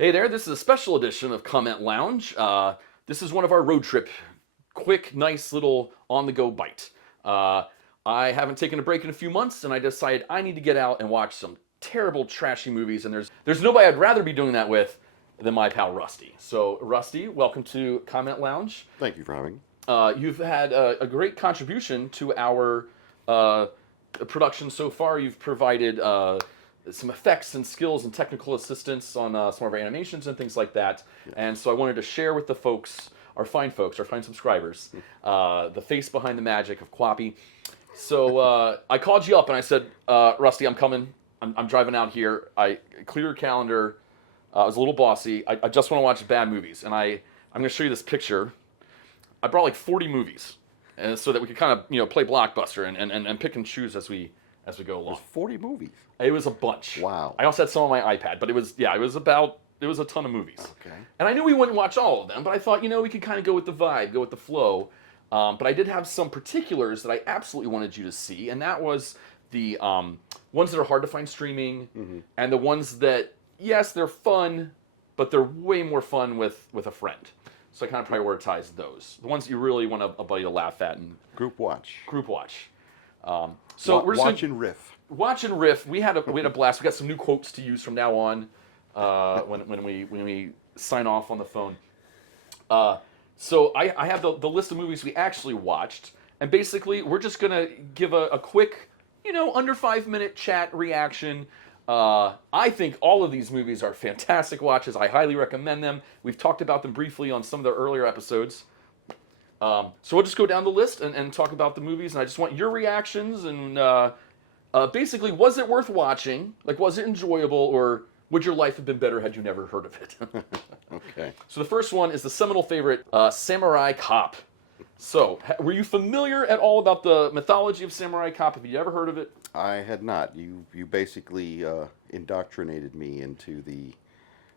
Hey there, this is a special edition of Comment Lounge. This is one of our road trip, quick, nice little on-the-go bite. I haven't taken a break in a few months, and I decided I need to get out and watch some terrible, trashy movies, and there's nobody I'd rather be doing that with than my pal Rusty. So, Rusty, welcome to Comment Lounge. Thank you for having me. You've had a great contribution to our production so far. You've provided some effects and skills and technical assistance on some of our animations and things like that. Yeah. And so I wanted to share with the folks, our fine subscribers, the face behind the magic of Quappy. So I called you up and I said, Rusty, I'm coming. I'm driving out here. I clear your calendar. I was a little bossy. I just want to watch bad movies. And I'm going to show you this picture. I brought like 40 movies, and so that we could kind of play Blockbuster and pick and choose as we go along. There's 40 movies. It was a bunch. Wow. I also had some on my iPad, but it was a ton of movies. Okay. And I knew we wouldn't watch all of them, but I thought we could kind of go with the vibe, go with the flow. But I did have some particulars that I absolutely wanted you to see, and that was the ones that are hard to find streaming, and the ones that yes they're fun, but they're way more fun with a friend. So I kind of prioritized those. The ones that you really want a buddy to laugh at and Group watch. So we're just watch and riff. Watch and riff. We had a blast. We got some new quotes to use from now on when we sign off on the phone. So I have the list of movies we actually watched, and basically we're just gonna give a quick, under 5-minute chat reaction. I think all of these movies are fantastic watches. I highly recommend them. We've talked about them briefly on some of the earlier episodes. So we'll just go down the list and talk about the movies, and I just want your reactions, and basically, was it worth watching? Like, was it enjoyable, or would your life have been better had you never heard of it? Okay. So the first one is the seminal favorite, Samurai Cop. So, were you familiar at all about the mythology of Samurai Cop? Have you ever heard of it? I had not. You basically indoctrinated me into the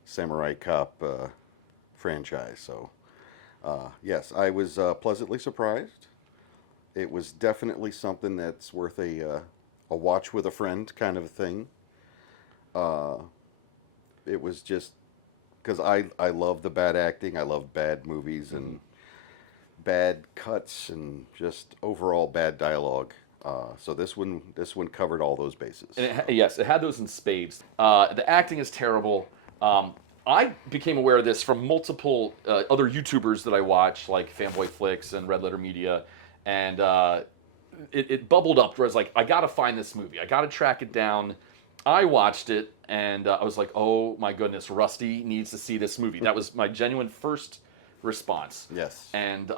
Samurai Cop franchise. So, yes, I was pleasantly surprised. It was definitely something that's worth a watch with a friend kind of a thing. It was just because I love the bad acting. I love bad movies and bad cuts and just overall bad dialogue. So this one covered all those bases. And yes, it had those in spades. The acting is terrible. I became aware of this from multiple other YouTubers that I watch, like Fanboy Flicks and Red Letter Media, and it bubbled up where I was like, I gotta find this movie. I gotta track it down. I watched it, and I was like, oh my goodness, Rusty needs to see this movie. That was my genuine first response. Yes. And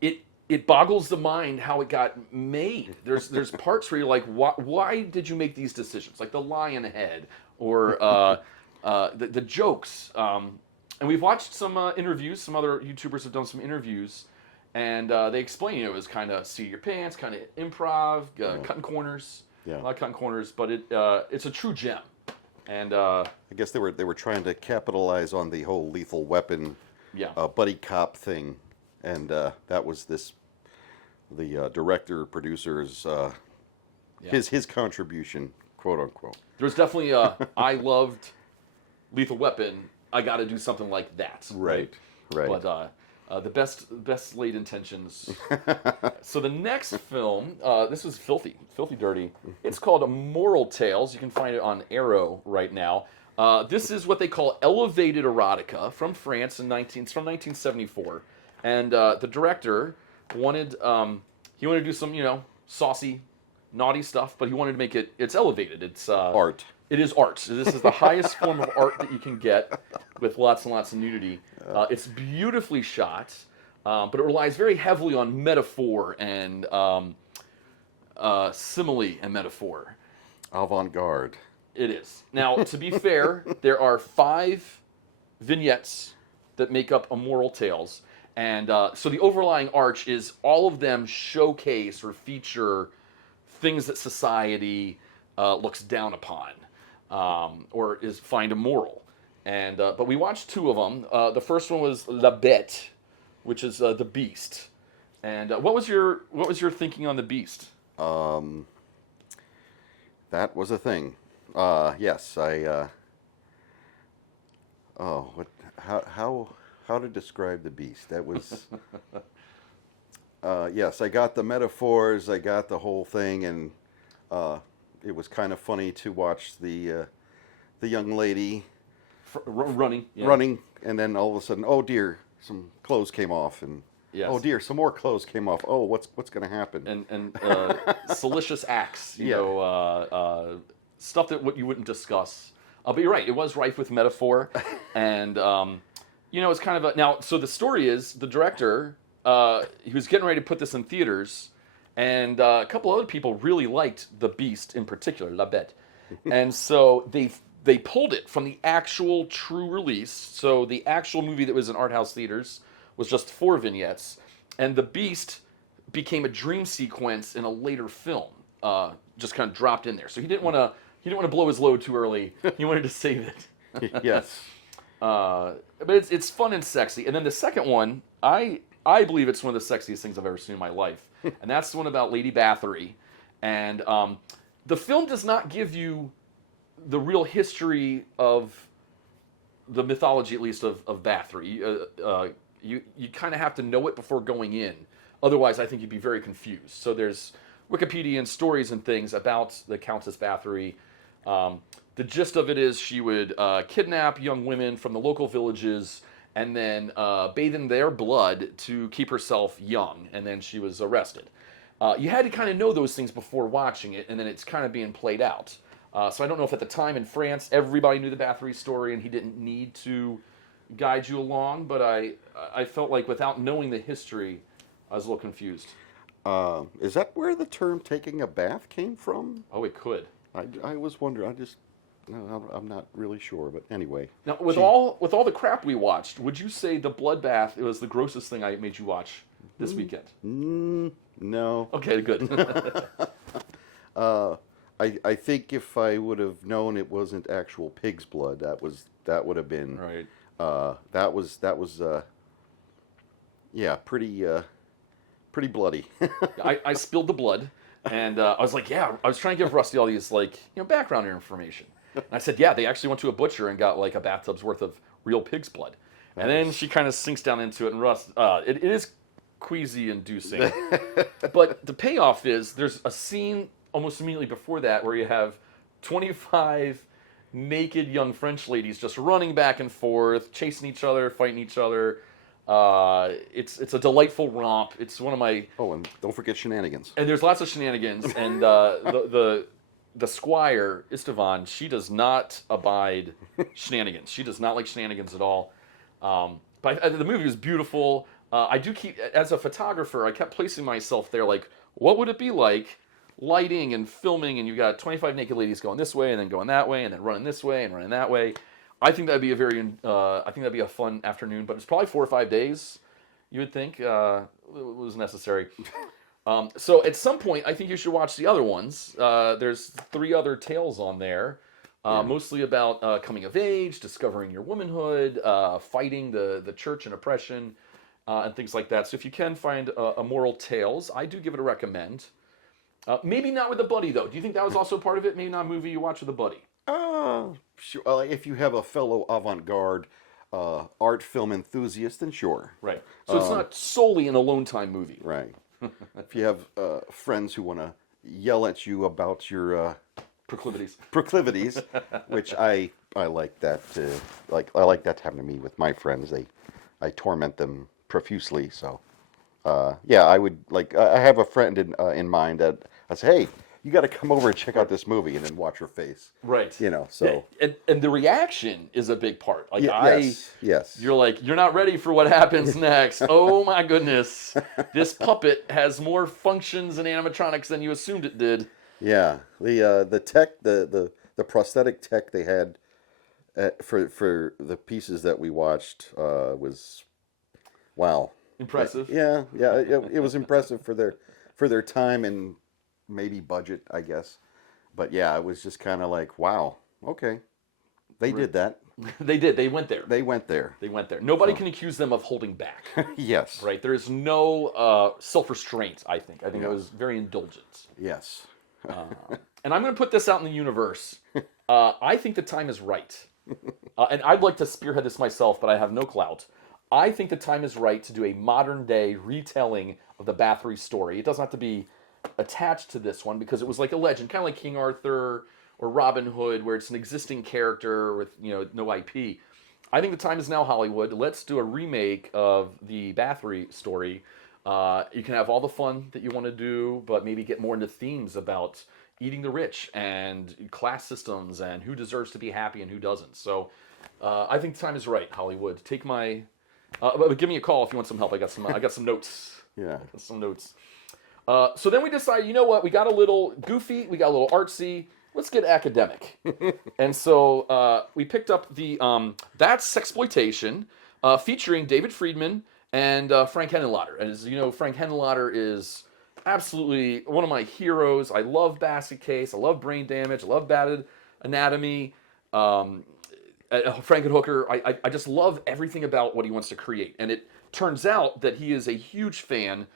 it boggles the mind how it got made. There's parts where you're like, why did you make these decisions? Like the lion head, or the jokes. And we've watched some interviews. Some other YouTubers have done some interviews, and they explain it was kind of seat your pants, kind of improv, cutting corners. Yeah. A lot of cutting corners, but it's a true gem. And I guess they were trying to capitalize on the whole Lethal Weapon, buddy cop thing, and that was the director producer's his contribution, quote unquote. There's definitely I loved Lethal Weapon. I got to do something like that. Right. But the best laid intentions. So the next film, this was filthy dirty. It's called Immoral Tales. You can find it on Arrow right now. This is what they call elevated erotica from France it's from 1974, and the director wanted he wanted to do some saucy, naughty stuff, but he wanted to make it's elevated. It's art. It is art. This is the highest form of art that you can get, with lots and lots of nudity. It's beautifully shot, but it relies very heavily on metaphor and simile and metaphor. Avant-garde. It is. Now, to be fair, there are 5 vignettes that make up Immoral Tales, and so the overlying arch is all of them showcase or feature things that society looks down upon. Or find immoral, and but we watched 2 of them. The first one was La Bête, which is the Beast. And what was your thinking on the Beast? That was a thing. Yes, Oh, what? How to describe the beast? That was. Yes, I got the metaphors. I got the whole thing, and it was kind of funny to watch the young lady Running. Yeah. running, and then all of a sudden, oh dear, some clothes came off, and Yes. oh dear, some more clothes came off. Oh, what's going to happen? And salacious acts, you Yeah. know, stuff that what you wouldn't discuss. But you're right; it was rife with metaphor, and you know, it's kind of a now. So the story is the director, he was getting ready to put this in theaters, and a couple other people really liked The Beast in particular, La Bête, and so they pulled it from the actual true release. So the actual movie that was in art house theaters was just 4 vignettes, and The Beast became a dream sequence in a later film, just kind of dropped in there. So he didn't want to blow his load too early. He wanted to save it. Yes. But it's fun and sexy. And then the second one, I believe it's one of the sexiest things I've ever seen in my life, and that's the one about Lady Bathory. And the film does not give you the real history of the mythology, at least of Bathory. You kind of have to know it before going in. Otherwise, I think you'd be very confused. So there's Wikipedia and stories and things about the Countess Bathory. The gist of it is she would kidnap young women from the local villages and then bathe in their blood to keep herself young. And then she was arrested. You had to kind of know those things before watching it, and then it's kind of being played out. So I don't know if at the time in France everybody knew the Bathory story and he didn't need to guide you along, but I felt like without knowing the history, I was a little confused. Is that where the term "taking a bath" came from? Oh, it could. I was wondering. No, I'm not really sure, but anyway. Now, with all the crap we watched, would you say the bloodbath was the grossest thing I made you watch this weekend? No. Okay, good. I think if I would have known it wasn't actual pig's blood, that would have been Right. that was yeah, pretty bloody. I spilled the blood, and I was like, yeah, I was trying to give Rusty all these background information. And I said, yeah, they actually went to a butcher and got like a bathtub's worth of real pig's blood. And then she kind of sinks down into it, and Russ, it is queasy inducing. But the payoff is there's a scene almost immediately before that where you have 25 naked young French ladies just running back and forth, chasing each other, fighting each other. It's a delightful romp. It's one of my... Oh, and don't forget shenanigans. And there's lots of shenanigans. And the squire, Istvan, she does not abide shenanigans. She does not like shenanigans at all. But the movie was beautiful. I do keep, as a photographer, I kept placing myself there like, what would it be like lighting and filming, and you got 25 naked ladies going this way and then going that way and then running this way and running that way. I think that'd be a fun afternoon, but it's probably 4 or 5 days, you would think, was necessary. So at some point, I think you should watch the other ones. There's 3 other tales on there, mostly about coming of age, discovering your womanhood, fighting the church and oppression, and things like that. So if you can find Immoral Tales, I do give it a recommend. Maybe not with a buddy, though. Do you think that was also part of it? Maybe not a movie you watch with a buddy. Sure. If you have a fellow avant-garde art film enthusiast, then sure. Right. So it's not solely an alone time movie. Right. If you have friends who want to yell at you about your proclivities, which I like that. I like that to happen to me with my friends. I torment them profusely. So, yeah, I would like. I have a friend in mind that I say, hey, you got to come over and check out this movie, and then watch her face. Right. You know. So. And the reaction is a big part. Like yes. You're like, you're not ready for what happens next. Oh my goodness, this puppet has more functions and animatronics than you assumed it did. Yeah. The tech, the prosthetic tech they had for the pieces that we watched was wow. Impressive. Yeah. It was impressive for their time and maybe budget, I guess. But yeah, it was just kind of like, wow, okay. They did that. They did. They went there. They went there. Nobody can accuse them of holding back. Yes. Right? There is no self-restraint, I think. I think it was very indulgent. Yes. And I'm going to put this out in the universe. I think the time is right. and I'd like to spearhead this myself, but I have no clout. I think the time is right to do a modern day retelling of the Bathory story. It doesn't have to be attached to this one because it was like a legend, kind of like King Arthur or Robin Hood, where it's an existing character with no IP. I think the time is now, Hollywood. Let's do a remake of the Bathory story. You can have all the fun that you want to do, but maybe get more into themes about eating the rich and class systems and who deserves to be happy and who doesn't. So I think the time is right, Hollywood. Take my but give me a call if you want some help. I got some notes. Yeah. I got some notes. So then we decided, you know what? We got a little goofy. We got a little artsy. Let's get academic. And so we picked up the That's Sexploitation, featuring David Friedman and Frank Henenlotter. And as you know, Frank Henenlotter is absolutely one of my heroes. I love Basket Case. I love Brain Damage. I love Batted Anatomy. Frankenhooker. I just love everything about what he wants to create. And it turns out that he is a huge fan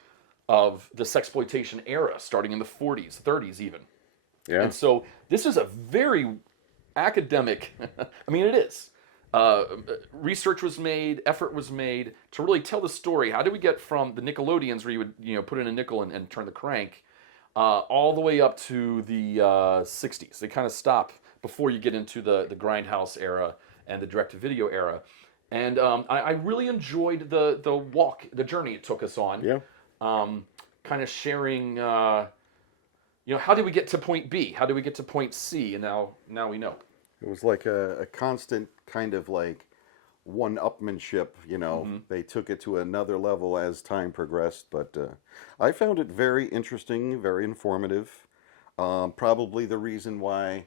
of the sexploitation era, starting in the 40s, 30s even. Yeah. And so this is a very academic, I mean, it is. Research was made, effort was made to really tell the story. How do we get from the Nickelodeons where you would put in a nickel and turn the crank, all the way up to the 60s? They kind of stop before you get into the Grindhouse era and the direct-to-video era. And I really enjoyed the journey it took us on. Yeah. Kind of sharing, how did we get to point B? How did we get to point C? And now we know. It was like a constant kind of like one-upmanship, They took it to another level as time progressed, but I found it very interesting, very informative. Probably the reason why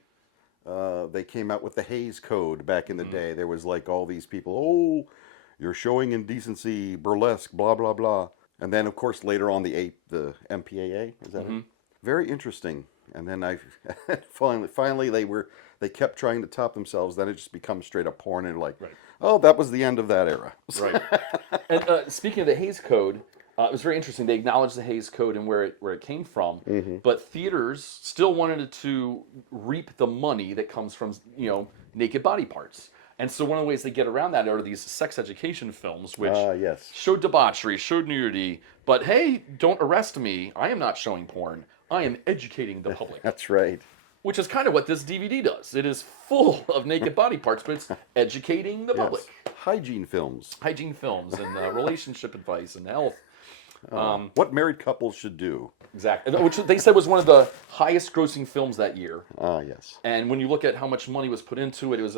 they came out with the Hays Code back in the day. There was like all these people, oh, you're showing indecency, burlesque, blah, blah, blah. And then, of course, later on the MPAA, is that it? Very interesting. And then I finally they kept trying to top themselves. Then it just becomes straight up porn, and like, right. Oh, that was the end of that era. Right. And speaking of the Hays Code, it was very interesting. They acknowledged the Hays Code and where it came from, but theaters still wanted to reap the money that comes from naked body parts. And so one of the ways they get around that are these sex education films, which yes. showed debauchery, showed nudity, but hey, don't arrest me. I am not showing porn. I am educating the public. That's right. Which is kind of what this DVD does. It is full of naked body parts, but it's educating the public. Hygiene films. Hygiene films and relationship advice and health. What married couples should do. Exactly. Which they said was one of the highest grossing films that year. Yes. And when you look at how much money was put into it, it was,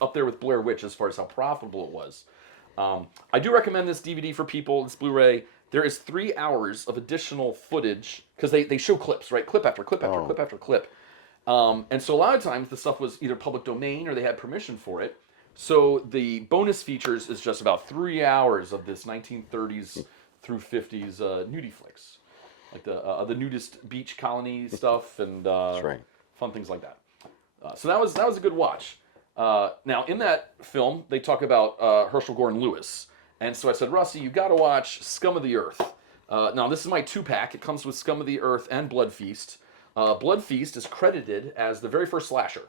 up there with Blair Witch as far as how profitable it was. I do recommend this DVD for people, this Blu-ray. There is 3 hours of additional footage, because they show clips, right? Clip after clip after clip after clip. And so a lot of times the stuff was either public domain or they had permission for it. So the bonus features is just about 3 hours of this 1930s through 50s nudie flicks. Like the nudist beach colony stuff and That's right. fun things like that. So that was a good watch. Now, in that film, they talk about Herschel Gordon Lewis. And so I said, Rusty, you got to watch Scum of the Earth. Now, this is my 2-pack. It comes with Scum of the Earth and Blood Feast. Blood Feast is credited as the very first slasher.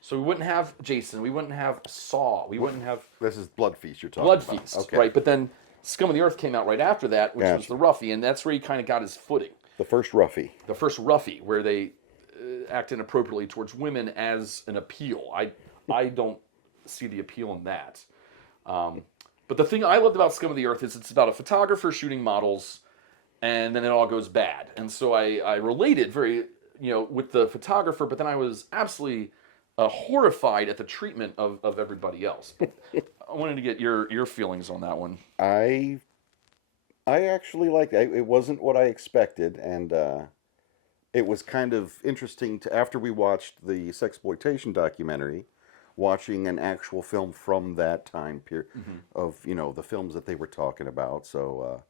So we wouldn't have Jason. We wouldn't have Saw. We wouldn't have... This is Blood Feast you're talking Blood about. Feast, Okay. right. But then Scum of the Earth came out right after that, which was the Roughie. And that's where he kind of got his footing. The first Roughie. The first Roughie, where they act inappropriately towards women as an appeal. I don't see the appeal in that. But the thing I loved about Scum of the Earth is it's about a photographer shooting models, and then it all goes bad. And so I related very, with the photographer, but then I was absolutely horrified at the treatment of everybody else. I wanted to get your feelings on that one. I actually liked it. It wasn't what I expected, and it was kind of interesting after we watched the Sexploitation documentary, watching an actual film from that time period of the films that they were talking about. So,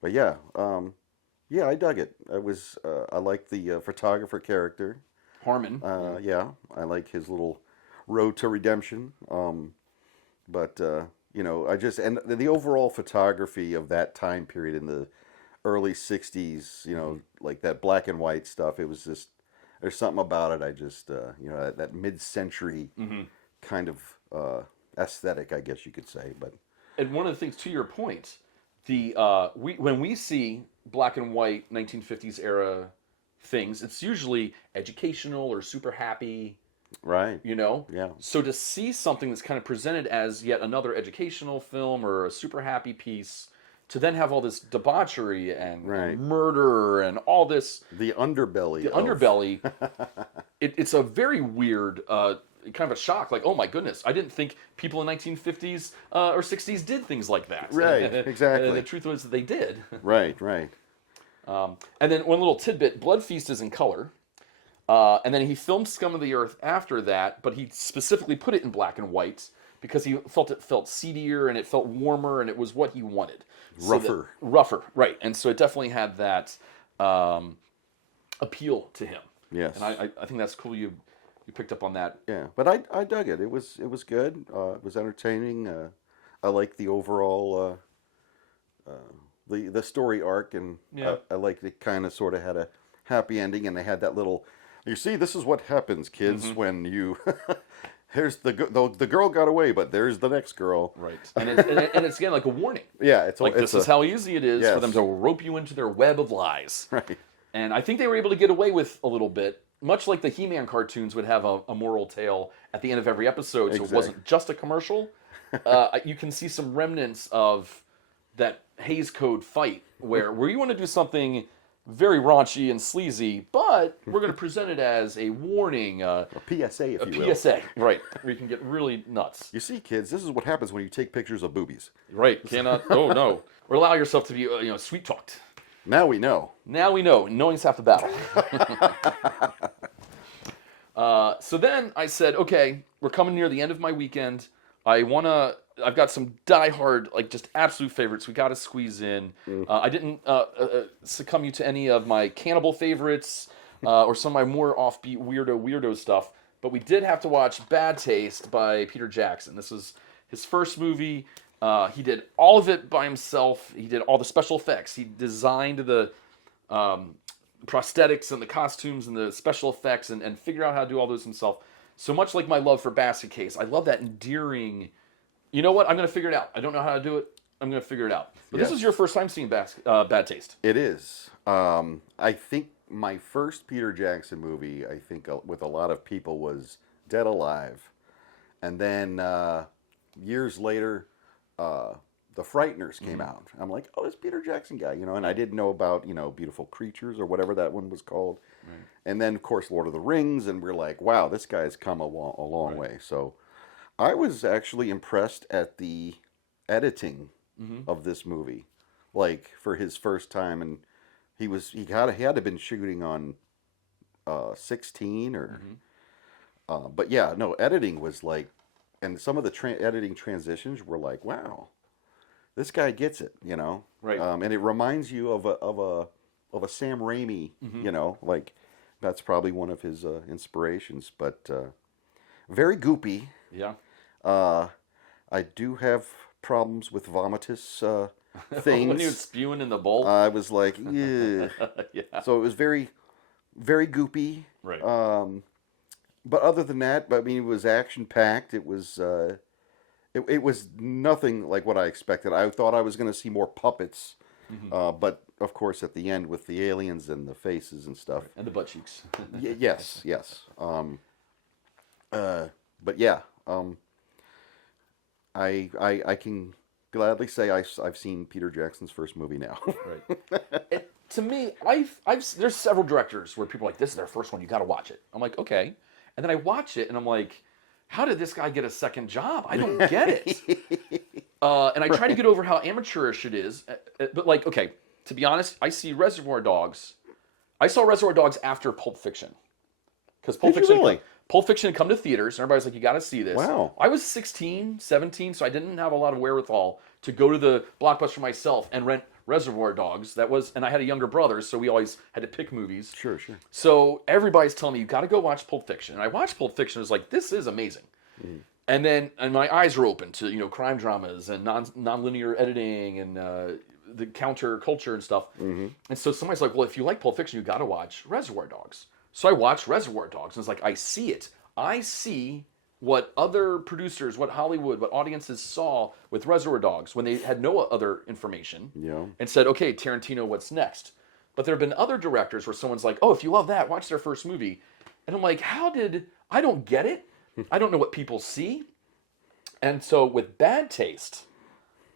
but yeah, I dug it. I liked the photographer character, Harmon. Yeah, I like his little road to redemption. But and the overall photography of that time period in the early '60s, like that black and white stuff. It was just there's something about it. I just that mid-century. Kind of aesthetic, I guess you could say. But And one of the things, to your point, when we see black and white 1950s era things, it's usually educational or super happy, right, yeah, So to see something that's kind of presented as yet another educational film or a super happy piece, to then have all this debauchery and Right. murder and all this, the underbelly, it's a very weird. Kind of a shock, like, oh my goodness, I didn't think people in 1950s or 60s did things like that. Right, exactly. And the truth was that they did. right. And then one little tidbit, Blood Feast is in color. And then he filmed Scum of the Earth after that, but he specifically put it in black and white because he felt it felt seedier and it felt warmer and it was what he wanted. Rougher. Rougher, right. And so it definitely had that appeal to him. Yes. And I think that's cool you picked up on that. Yeah, but I dug it. It was good. It was entertaining. I like the overall the story arc, and Yeah. I liked it. Kind of sort of had a happy ending, and they had that little. You see, this is what happens, kids, when you. Here's the girl got away, but there's the next girl. Right, and it's again like a warning. Yeah, it's Like this is how easy it is for Yes. them to rope you into their web of lies. Right. And I think they were able to get away with a little bit, much like the He-Man cartoons would have a moral tale at the end of every episode, so it Exactly. wasn't just a commercial. You can see some remnants of that Hays Code fight where you want to do something very raunchy and sleazy, but we're going to present it as a warning, A PSA, if you will. PSA, right? Where you can get really nuts. You see, kids, this is what happens when you take pictures of boobies. Right? Cannot. Oh no! Or allow yourself to be, sweet talked. Now we know. Now we know. Knowing's half the battle. So then I said, okay, we're coming near the end of my weekend. I've got some diehard, like just absolute favorites we got to squeeze in. I didn't succumb you to any of my cannibal favorites or some of my more offbeat weirdo stuff, but we did have to watch Bad Taste by Peter Jackson. This was his first movie. He did all of it by himself. He did all the special effects. He designed the prosthetics and the costumes and the special effects and figured out how to do all those himself. So much like my love for Basket Case, I love that endearing, you know what, I'm going to figure it out. I don't know how to do it. I'm going to figure it out. But Yes. This is your first time seeing Bad Taste. It is. I think my first Peter Jackson movie, I think with a lot of people, was Dead Alive. And then years later, The Frighteners came out. I'm like, oh, it's Peter Jackson guy, and I didn't know about, Beautiful Creatures or whatever that one was called. Right. And then, of course, Lord of the Rings, and we're like, wow, this guy's come a long way. So I was actually impressed at the editing of this movie, like for his first time, and he had to have been shooting on 16 or, but yeah, no, editing was like, and some of the editing transitions were like, wow, this guy gets it, Right. And it reminds you of a Sam Raimi, like that's probably one of his inspirations, but very goopy. Yeah. I do have problems with vomitous things. When you're spewing in the bowl. I was like, yeah. Yeah. So it was very, very goopy. Right. But other than that, it was action packed. It was, it was nothing like what I expected. I thought I was going to see more puppets, but of course at the end with the aliens and the faces and stuff. And the butt cheeks. Yes. But yeah, I can gladly say I've seen Peter Jackson's first movie now. Right. To me, there's several directors where people are like, this is their first one, you got to watch it. I'm like, okay. And then I watch it and I'm like, how did this guy get a second job? I don't get it. And I try to get over how amateurish it is. But like, okay, to be honest, I saw Reservoir Dogs after Pulp Fiction. Because Pulp Did you Fiction, really? Pulp Fiction had come to theaters, and everybody's like, you got to see this. Wow. I was 16, 17, so I didn't have a lot of wherewithal to go to the Blockbuster myself and rent Reservoir Dogs. And I had a younger brother, so we always had to pick movies. Sure. So everybody's telling me, you got to go watch Pulp Fiction. And I watched Pulp Fiction, and I was like, this is amazing. And then my eyes were open to, crime dramas and non-linear editing and the counter culture and stuff. And so somebody's like, well, if you like Pulp Fiction, you got to watch Reservoir Dogs. So I watched Reservoir Dogs, and it's like, I see it. I see what other producers, what Hollywood, what audiences saw with Reservoir Dogs when they had no other information, Yeah. and said, okay, Tarantino, what's next? But there have been other directors where someone's like, oh, if you love that, watch their first movie. And I'm like, I don't get it. I don't know what people see. And so with Bad Taste,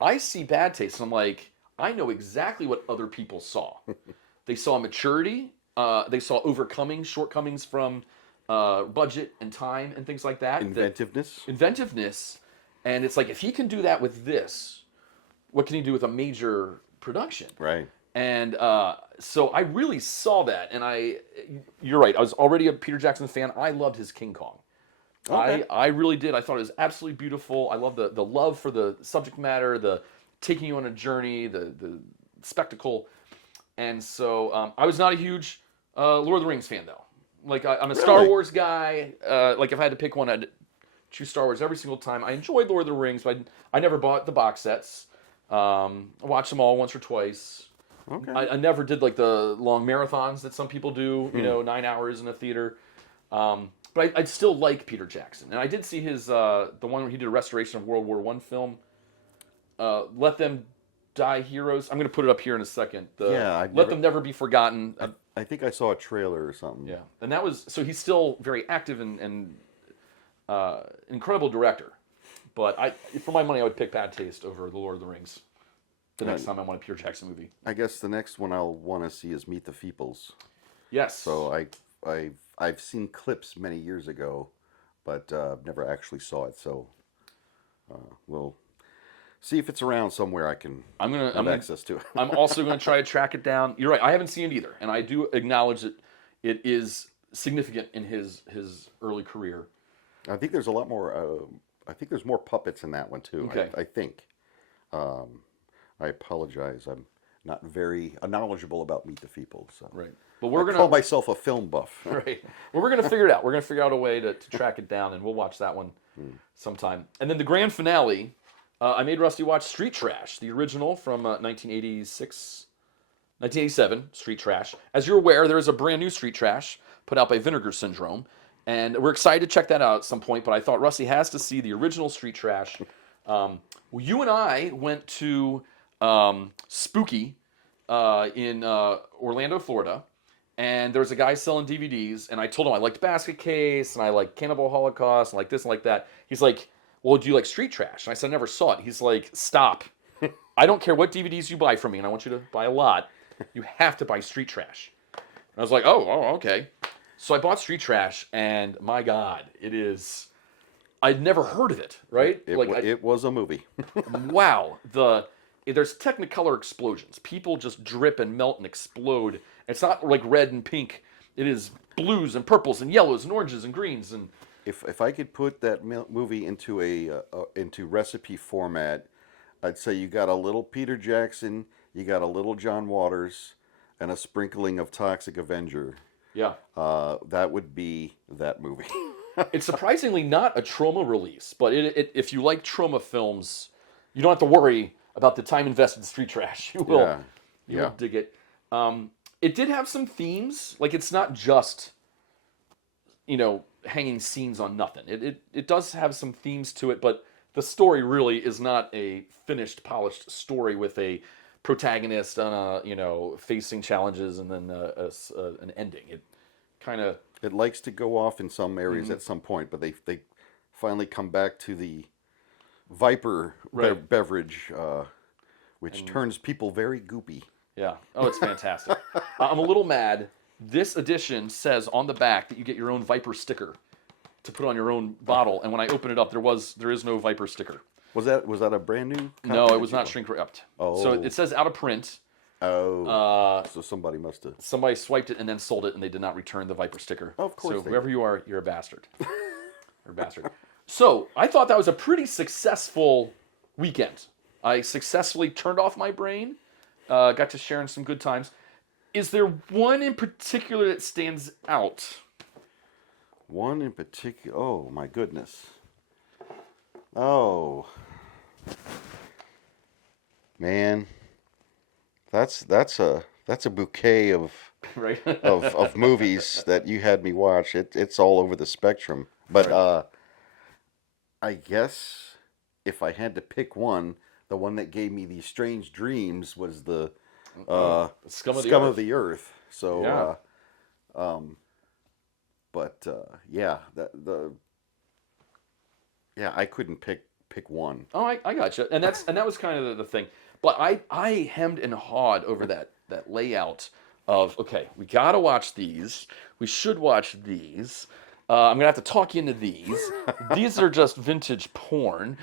I see Bad Taste, and I'm like, I know exactly what other people saw. They saw maturity. They saw overcoming shortcomings from budget and time and things like that. Inventiveness. And it's like, if he can do that with this, what can he do with a major production? Right. And so I really saw that. And you're right, I was already a Peter Jackson fan. I loved his King Kong. Okay. I really did. I thought it was absolutely beautiful. I love the love for the subject matter, the taking you on a journey, the spectacle. And so I was not a huge Lord of the Rings fan, though. Like, I'm a Star Wars guy. Like, if I had to pick one, I'd choose Star Wars every single time. I enjoyed Lord of the Rings, but I never bought the box sets. I watched them all once or twice. Okay. I never did, like, the long marathons that some people do, 9 hours in a theater. But I'd still like Peter Jackson. And I did see his, the one where he did a restoration of World War I film, Let Them Die Heroes. I'm going to put it up here in a second. Let Them Never Be Forgotten. I think I saw a trailer or something. Yeah. And that was, so he's still very active and incredible director. But for my money, I would pick Bad Taste over The Lord of the Rings the next time I want a Peter Jackson movie. I guess the next one I'll want to see is Meet the Feeples. Yes. So I've seen clips many years ago, but never actually saw it. So we'll see if it's around somewhere I can have access to it. I'm also going to try to track it down. You're right. I haven't seen it either, and I do acknowledge that it is significant in his early career. I think there's a lot more. I think there's more puppets in that one too. Okay. I think. I apologize. I'm not very knowledgeable about Meet the Feeples. So. Right. But we're call myself a film buff. Right. Well, we're going to figure it out. We're going to figure out a way to track it down, and we'll watch that one sometime. And then the grand finale, I made Rusty watch Street Trash, the original from 1987, Street Trash. As you're aware, there is a brand new Street Trash put out by Vinegar Syndrome, and we're excited to check that out at some point, but I thought Rusty has to see the original Street Trash. You and I went to Spooky in Orlando, Florida, and there was a guy selling DVDs, and I told him I liked Basket Case, and I like Cannibal Holocaust, and like this and like that. He's like, well, do you like Street Trash? And I said, I never saw it. He's like, stop. I don't care what DVDs you buy from me, and I want you to buy a lot. You have to buy Street Trash. And I was like, oh, okay. So I bought Street Trash, and my God, it is... I'd never heard of it, right? It was a movie. Wow. There's Technicolor explosions. People just drip and melt and explode. It's not like red and pink. It is blues and purples and yellows and oranges and greens. And if I could put that movie into into recipe format, I'd say you got a little Peter Jackson, you got a little John Waters, and a sprinkling of Toxic Avenger. Yeah. That would be that movie. It's surprisingly not a Trauma release, but if you like Trauma films, you don't have to worry about the time invested in Street Trash. You will dig it. It did have some themes. Like, it's not just, hanging scenes on nothing. It does have some themes to it, but the story really is not a finished, polished story with a protagonist on facing challenges and then an ending. It kind of... It likes to go off in some areas at some point, but they finally come back to the Viper beverage, which turns people very goopy. Yeah. Oh, it's fantastic. I'm a little mad. This edition says on the back that you get your own Viper sticker to put on your own bottle, and when I open it up, there is no Viper sticker. Was that a brand new copy? No, it was not shrink wrapped. Oh. So it says out of print. Oh, so somebody must have... Somebody swiped it and then sold it, and they did not return the Viper sticker. Of course. So whoever you are, you're a bastard. You're a bastard. So I thought that was a pretty successful weekend. I successfully turned off my brain, got to share in some good times. Is there one in particular that stands out? One in particular? Oh, my goodness. Oh. Man. That's a bouquet of right. of movies that you had me watch. It's all over the spectrum. But I guess if I had to pick one, the one that gave me these strange dreams was the Scum of the Earth. So, Yeah. yeah, I couldn't pick one. Oh, I gotcha. And that was kind of the thing. But I hemmed and hawed over that layout of, okay, we gotta watch these. We should watch these. I'm gonna have to talk you into these. These are just vintage porn.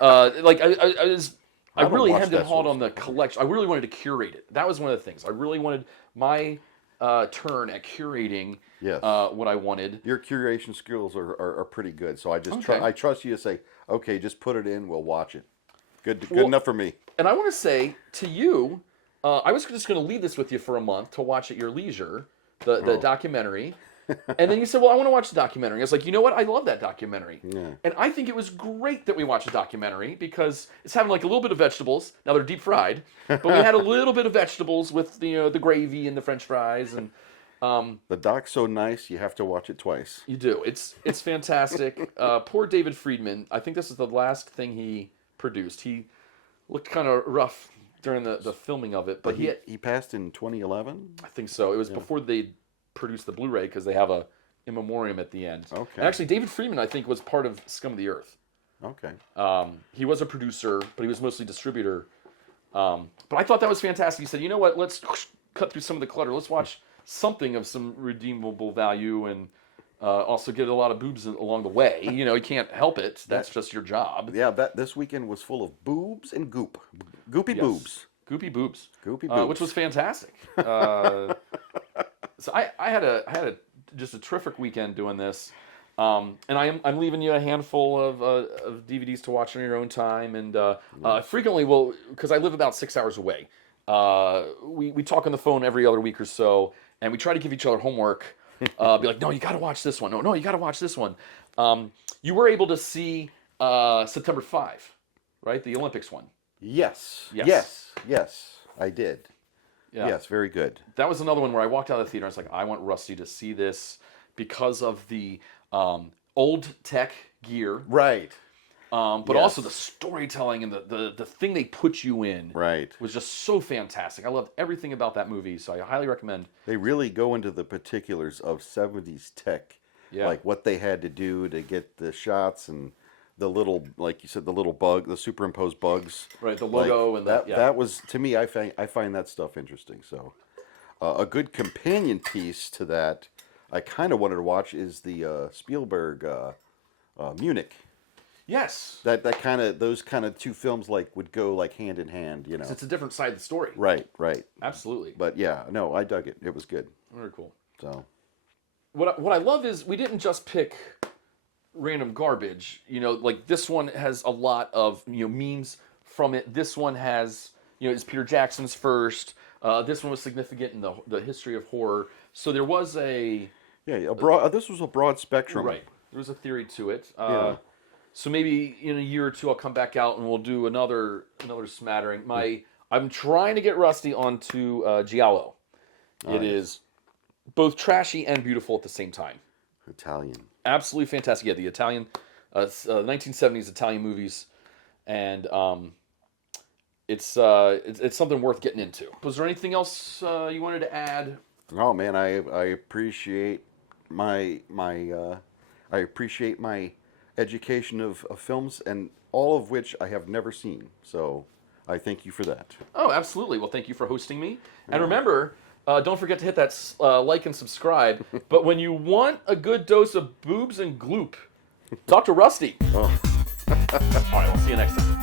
Like I don't really watch hemmed and that hawed sort of on the collection. I really wanted to curate it. That was one of the things. I really wanted my turn at curating Yes. what I wanted. Your curation skills are pretty good, so I just Okay. I trust you to say, okay, just put it in, we'll watch it. Good enough for me. And I want to say to you, I was just going to leave this with you for a month to watch at your leisure, the documentary. And then you said, well, I want to watch the documentary. I was like, you know what? I love that documentary. Yeah. And I think it was great that we watched a documentary because it's having like a little bit of vegetables. Now they're deep fried, but we had a little bit of vegetables with the gravy and the French fries. And The doc's so nice, you have to watch it twice. you do. It's fantastic. Poor David Friedman. I think this is the last thing he produced. He looked kind of rough during the filming of it, but he passed in 2011. I think so. It was before they produced the Blu-ray because they have a in memoriam at the end. Okay. And actually, David Friedman, I think, was part of Scum of the Earth. Okay. He was a producer, but he was mostly distributor. But I thought that was fantastic. He said, you know what? Let's cut through some of the clutter. Let's watch something of some redeemable value and also get a lot of boobs along the way. You can't help it. That's just your job. Yeah, this weekend was full of boobs and goop. Goopy Yes. boobs. Goopy boobs. Goopy boobs. Which was fantastic. So I had a just a terrific weekend doing this, and I'm leaving you a handful of DVDs to watch on your own time, and frequently because I live about 6 hours away. We talk on the phone every other week or so, and we try to give each other homework. Be like, no, you got to watch this one. No, you got to watch this one. You were able to see September 5, right? The Olympics one. Yes. Yes. Yes. Yes. I did. Yeah. Yes. Very good. That was another one where I walked out of the theater and I was like, I want Rusty to see this because of the old tech gear, Right. but Yes. also the storytelling and the thing they put you in Right. was just so fantastic. I loved everything about that movie, so I highly recommend. They really go into the particulars of 70s tech. Yeah. Like what they had to do to get the shots and the little, like you said, the little bug, the superimposed bugs. Right, the logo Like, and that. Yeah. That was, to me, I find that stuff interesting. So a good companion piece to that I kind of wanted to watch is the Spielberg Munich. Yes. Those kind of two films would go like hand in hand, It's a different side of the story. Right. Absolutely. But yeah, no, I dug it. It was good. Very cool. So What I love is we didn't just pick random garbage. Like this one has a lot of memes from it. This one has it's Peter Jackson's first. This one was significant in the history of horror. So there was this was a broad spectrum. right. There was a theory to it. Yeah. So maybe in a year or two I'll come back out and we'll do another smattering. I'm trying to get Rusty onto Giallo. It is both trashy and beautiful at the same time. Italian. Absolutely fantastic. Yeah, the Italian, 1970s Italian movies, and it's something worth getting into. Was there anything else you wanted to add? Oh man, I appreciate my education of films, and all of which I have never seen. So I thank you for that. Oh, absolutely. Well, thank you for hosting me. And remember, don't forget to hit that like and subscribe. But when you want a good dose of boobs and gloop, talk to Rusty. Oh. All right, we'll see you next time.